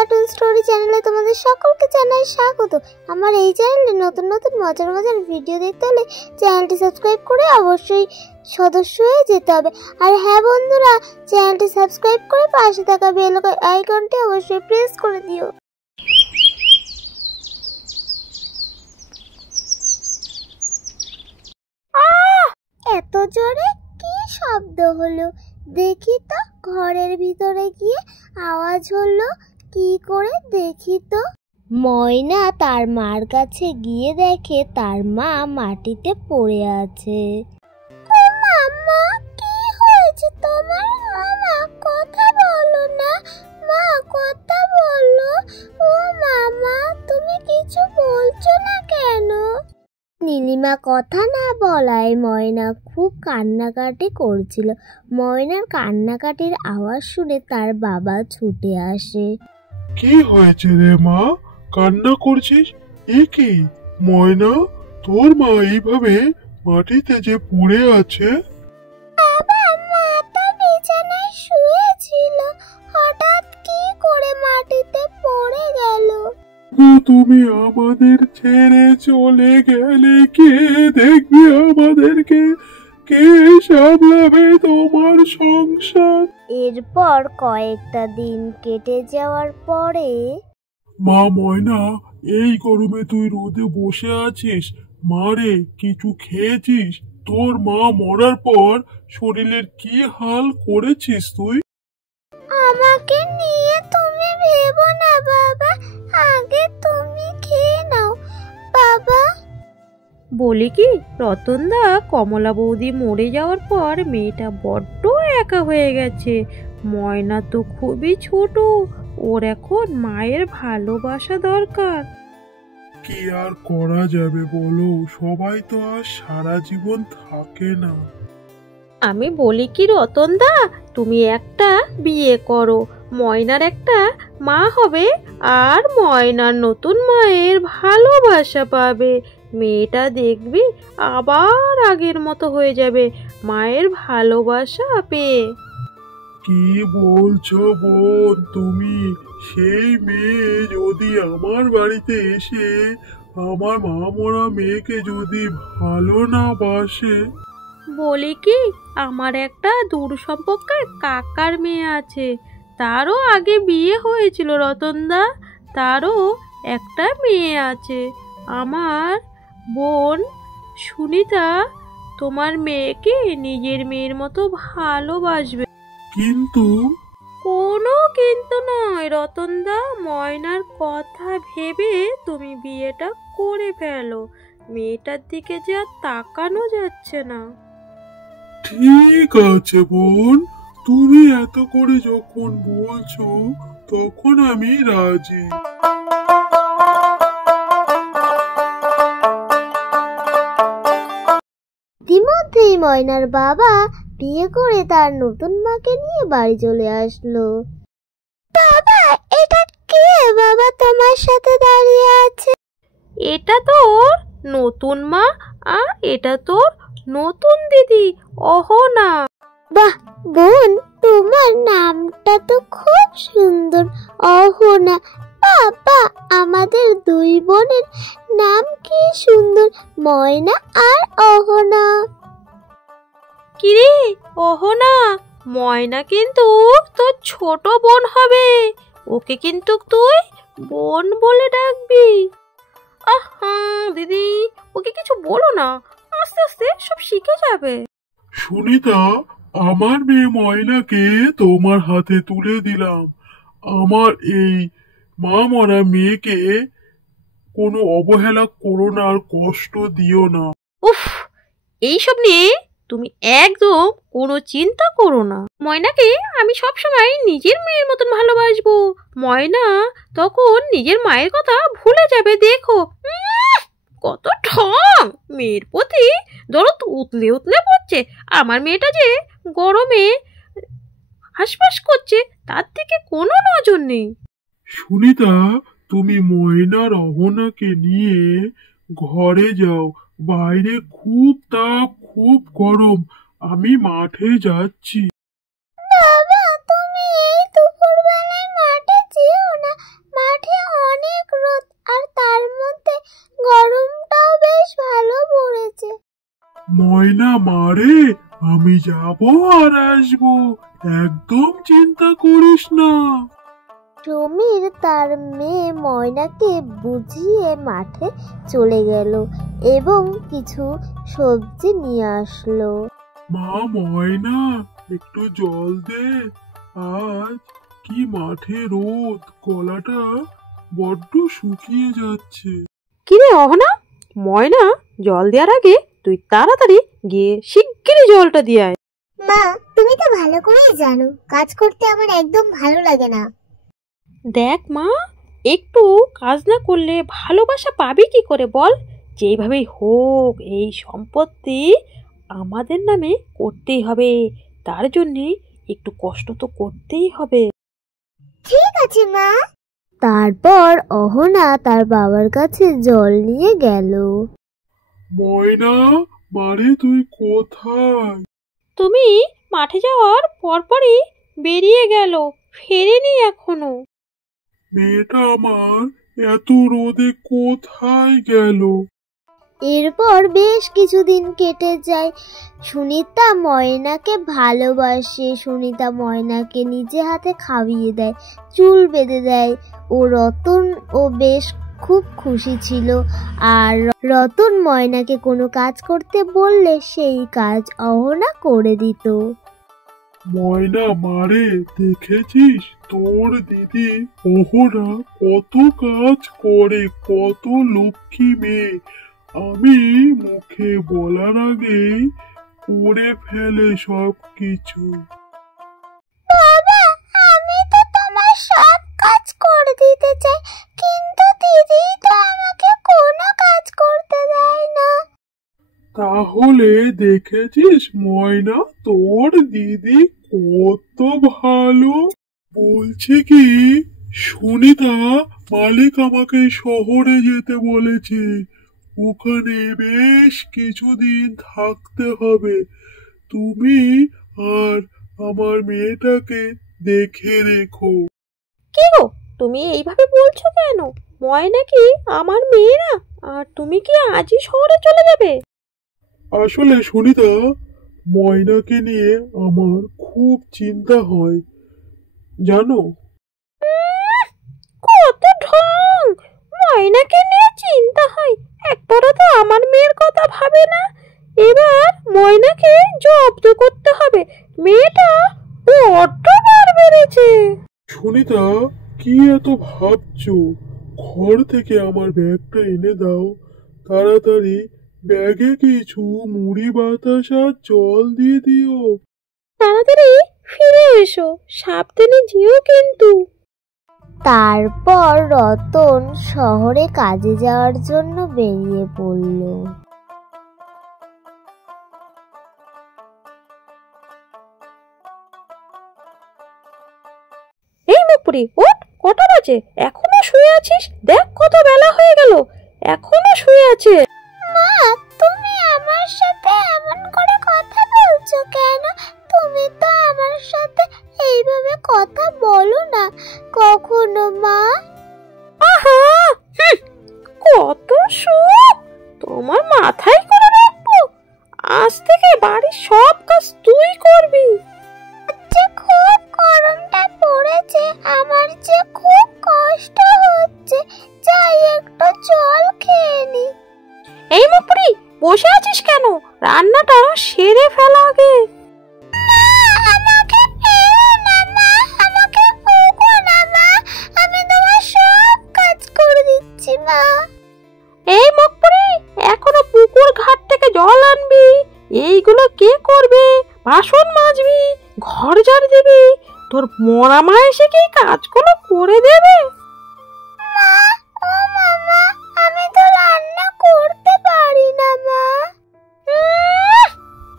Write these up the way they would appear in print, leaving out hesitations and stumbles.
Cartoon story চ্যানেলে তোমাদের সকলকে জানাই স্বাগত। আমার এই চ্যানেলে নতুন নতুন মজার মজার ভিডিও দেখতে হলে চ্যানেলটি সাবস্ক্রাইব করে অবশ্যই সদস্য হয়ে যেতে হবে। আর হ্যাঁ বন্ধুরা, চ্যানেলটি সাবস্ক্রাইব করে পাশে থাকা বেল আইকনটি অবশ্যই প্রেস করে দিও। এত জোরে কি শব্দ হলো? দেখি তো, ঘরের ভিতরে গিয়ে আওয়াজ হলো কি করে দেখি তো। ময়না তার মার কাছে গিয়ে দেখে তার মা মাটিতে পড়ে আছে। ও মামা, কি হয়েছে তোমার? মা কথা বলো না, মা কথা বলো। ও মামা, তুমি কিছু বলছো না কেন? নীলিমা কথা না বলায় ময়না খুব কান্নাকাটি করছিল। ময়নার কান্নাকাটির আওয়াজ শুনে তার বাবা ছুটে আসে। কি হয়েছে রে মা, কান্না করছিস? এ কি ময়না, তোর মা এইভাবে মাটিতে যে পড়ে আছে? বাবা, মা তো বিছানায় শুয়েছিল, হঠাৎ কি করে মাটিতে পড়ে গেল? তুমি আমাদের ছেড়ে চলে গেলে কে দেখবে আমাদেরকে? কে সামলাবে তোমার সংসার? এরপর কয়েকটা দিন কেটে যাওয়ার পরে মা ময়না, এই গরমে তুই রোদে বসে আছিস? মারে, কিছু খেয়েছিস? তোর মা মরার পর শরীরের কি হাল করেছিস তুই? আমাকে নিয়ে তুমি ভেবো না বাবা, আগে তুমি খেয়ে নাও বাবা। বলি কি, রতনদা কমলা বৌদি মরে যাওয়ার পর মেয়েটা বড্ড একা হয়ে গেছে। ময়না তো খুবই ছোট, ওর এখন মায়ের ভালোবাসা দরকার। কি আর করা যাবে বলো, সবাই তো আর সারা জীবন থাকে না। আমি বলি কি রতনদা, তুমি একটা বিয়ে করো, ময়নার একটা মা হবে আর ময়নার নতুন মায়ের ভালোবাসা পাবে। মেয়েটা দেখবি আবার আগের মতো হয়ে যাবে মায়ের ভালোবাসা পেয়ে। কি বলছো বোন তুমি? সেই মেয়ে যদি আমার বাড়িতে এসে আমার মা মরা মেয়েকে যদি ভালো না বাসে? বলি কি, আমার একটা দূর সম্পর্কের কাকার মেয়ে আছে, তারও আগে বিয়ে হয়েছিল রতনদা, তারও একটা মেয়ে আছে। আমার বোন সুনিতা তোমার মেয়েকে নিজের মেয়ের মতো ভালোবাসবে। কিন্তু কোনো কিন্তু নয় রতনদা, ময়নার কথা ভেবে তুমি বিয়েটা করে ফেলো, মেয়েটার দিকে যে আর তাকানো যাচ্ছে না। ঠিক আছে বোন, তুমি এত করে যখন বলছো তখন আমি রাজি। ইতিমধ্যেই ময়নার বাবা বিয়ে করে তার নতুন মাকে নিয়ে বাড়ি চলে আসলো। বাবা, এটা কে বাবা তোমার সাথে দাঁড়িয়ে আছে? এটা তোর নতুন মা আর এটা তোর নতুন দিদি অহনা। বাহ বোন, তোমার নামটা তো খুব সুন্দর, অহনা। বাবা, আমাদের দুই বোনের নাম কি সুন্দর, ময়না আর অহনা। কিরে অহনা, ময়না কিন্তু তোর ছোট বোন হবে, ওকে কিন্তু তুই বোন বলে ডাকবি। আহা দিদি, ওকে কিছু বলো না, আস্তে আস্তে সব শিখে যাবে। সুনিতা, আমার মেয়ে ময়নাকে তোমার হাতে তুলে দিলাম। আমার এই মা মরা মেয়েকে কোনো অবহেলা করো না আর কষ্ট দিও না। উফ, এইসব নিয়ে তুমি একদম কোনো চিন্তা করো না, ময়নাকে আমি সবসময় নিজের মেয়ের মতন ভালোবাসবো। ময়না তখন নিজের মায়ের কথা ভুলে যাবে, দেখো। কত ঠং, মেয়ের প্রতি দরদ উতলে উতলে পড়ছে। আমার মেয়েটা যে গরমে হাসপাস করছে, তার দিকে কোনো নজর নেই। সুনিতা, তুমি ময়নার অহনাকে নিয়ে ঘরে যাও, বাইরে খুব তাপ, খুব গরম, আমি মাঠে যাচ্ছি। বাবা, তুমি এই দুপুরবেলায় মাঠে যেও না, মারে, আমি যাব আর আসবো, একদম চিন্তা করিস না। সমীর তার মেয়ে ময়নাকে বুঝিয়ে মাঠে চলে গেল এবং কিছু সবজি নিয়ে আসলো। মা ময়না, একটু জল দে, আজ কি মাঠে রোদ, গলাটা বড্ড শুকিয়ে যাচ্ছে। কিরে অহনা, ময়না জল দেওয়ার আগে তুই তাড়াতাড়ি গিয়ে শিগগিরই জলটা দিয়ে আয়। মা, তুমি তো ভালো করেই জানো কাজ করতে আমার একদম ভালো লাগে না। দেখ মা, একটু কাজ না করলে ভালোবাসা পাবি কি করে বল? যেইভাবেই হোক এই সম্পত্তি আমাদের নামে করতেই হবে, তার জন্যে একটু কষ্ট তো করতেই হবে। ঠিক আছে মা। তারপর অহনা তার বাবার কাছে জল নিয়ে গেল। ময়না, মারে তুই কোথায়? তুমি মাঠে যাওয়ার পরপরই বেরিয়ে গেল, ফেরেনি এখনো। মেয়েটা আমার এত রোদে কোথায় গেল? এরপর বেশ কিছুদিন কেটে যায়। সুনিতা ময়নাকে ভালোবাসে। সুনিতা ময়নাকে নিজে হাতে খাইয়ে দেয়, চুল বেঁধে দেয়। রতন বেশ খুব খুশি ছিল। আর রতন ময়নাকে কোনো কাজ করতে বললে সেই কাজ অহনা করে দিত। ময়না মারে, দেখেছিস তোর দিদি অহনা কত কাজ করে, কত লক্ষ্মী মেয়ে। আমি মুখে বলার আগেই করে ফেলে সব কিছু। বাবা, আমি তো তোমার সব কাজ করে দিতে চাই, কিন্তু দিদি তো আমাকে কোনো কাজ করতে দেয় না। তাহলে দেখেছিস ময়না, তোর দিদি কত ভালো। বলছে কি, সুনিতা মালিক আমাকে শহরে যেতে বলেছে, ওখানে বেশ কিছুদিন থাকতে হবে। তুমি আর আমার মেয়েটাকে দেখে রেখো। কি গো, তুমি এইভাবে বলছো কেন? ময়না কি আমার মেয়ে না? আর তুমি কি আজই শহরে চলে যাবে? আসলে সুনিতা, ময়নাকে নিয়ে আমার খুব চিন্তা হয় জানো। কত ঢং! ময়নাকে নিয়ে চিন্তা হয়, একবারও তো আমার মেয়ের কথা ভাবে না। এবার ময়নাকে জব্দ করতে হবে, মেয়েটা বড্ড বার বেড়েছে। সুনিতা, কি এত ভাবছো? ঘর থেকে আমার ব্যাগটা এনে দাও তাড়াতাড়ি। ব্যাগে কিছু মুড়ি বাতাসা জল দিয়ে দিও। তাড়াতাড়ি ফিরে এসো, সাবধানে যেও কিন্তু। তারপর রতন শহরে কাজে যাওয়ার জন্য বেরিয়ে পড়ল। এই মুখপুরি, ওঠ, কটা বাজে? এখনো শুয়ে আছিস? দেখ কত বেলা হয়ে গেল, এখনো শুয়ে আছে। মা, তুমি আমার সাথে এমন করে কথা বলছো কেন? তুমি তো আমার সাথে এইভাবে কথা বলো না কখনো মা। আহা, কত সুখ! তোমার মাথায় করে রাখবো, আজ থেকে বাড়ির সব কাজ তুই করবি। যে খুব গরমটা পড়েছে, আমার যে খুব কষ্ট হচ্ছে, যাই একটু জল খেয়ে নি। এই মুখপুরি, বসে আছিস কেন? রান্নাটা সেরে ফেলা আগে। আমাকে ফেলো না মা, আমাকে বকো না মা, আমি তোমার সব কাজ করে দিচ্ছি মা। এই মুখপুরি, এখনো পুকুর ঘাট থেকে জল আনবি, এইগুলো কে করবে? বাসন মাজবি, ঘর ঝাড় দিবি, তোর মরা মা এসে কি কাজগুলো করে দেবে? মা, ও মামা, আমি তো রান্না করতে পারি না মা।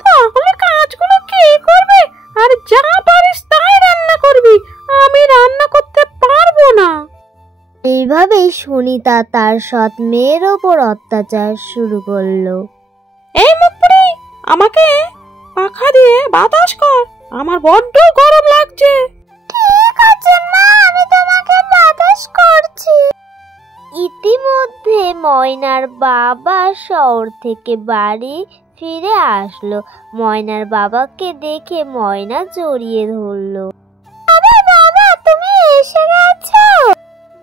তাহলে কাজগুলো কে করবে? আর যা পারিস তাই রান্না করবি, আমি রান্না করতে পারবো না। এইভাবেই সুনিতা তার সৎ মেয়ের ওপর অত্যাচার শুরু করলো। এই মুখপুরি, আমাকে পাখা দিয়ে বাতাস কর, আমার বড্ড গরম লাগছে। ঠিক আছে মা, আমি তোমাকে বাতাস করছি। ইতিমধ্যে ময়নার বাবা শহর থেকে বাড়ি ফিরে আসলো। ময়নার বাবাকে দেখে ময়না জড়িয়ে ধরলো। বাবা বাবা, তুমি এসে গেছো?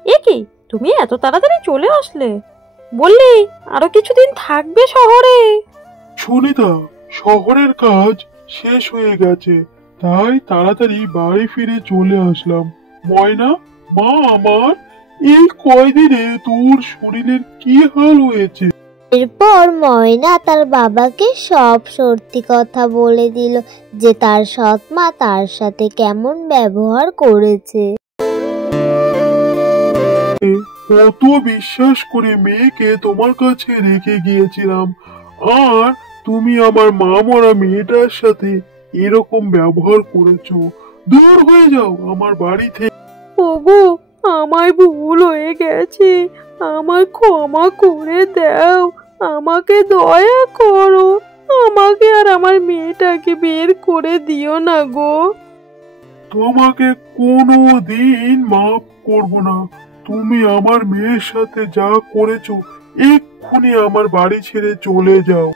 এ কি, তুমি এত তাড়াতাড়ি চলে আসলে? বললি আরো কিছুদিন থাকবে শহরে। সুনিতা, শহরের কাজ শেষ হয়ে গেছে, তাই তাড়াতাড়ি বাড়ি ফিরে চলে আসলাম। ময়না, মা আমার, এই কয়দিনে তোর শরীরের কি হাল হয়েছে? এরপর ময়না তার বাবাকে সব সত্যি কথা বলে দিল যে তার সৎ মা তার সাথে কেমন ব্যবহার করেছে। কত বিশ্বাস করে মেয়েকে তোমার কাছে রেখে গিয়েছিলাম, আর তুমি আমার মা মরা মেয়েটার সাথে এরকম ব্যবহার করেছো। দূর হয়ে যাও আমার বাড়ি থেকে। ওগো, আমার ভুল হয়ে গেছে, আমায় ক্ষমা করে দাও, আমাকে দয়া করো, আমাকে আর আমার মেয়েটাকে বের করে দিও না গো। তোমাকে কোনো দিন মাফ করব না। তুমি আমার মেয়ের সাথে যা করেছো, এক্ষুনি আমার বাড়ি ছেড়ে চলে যাও।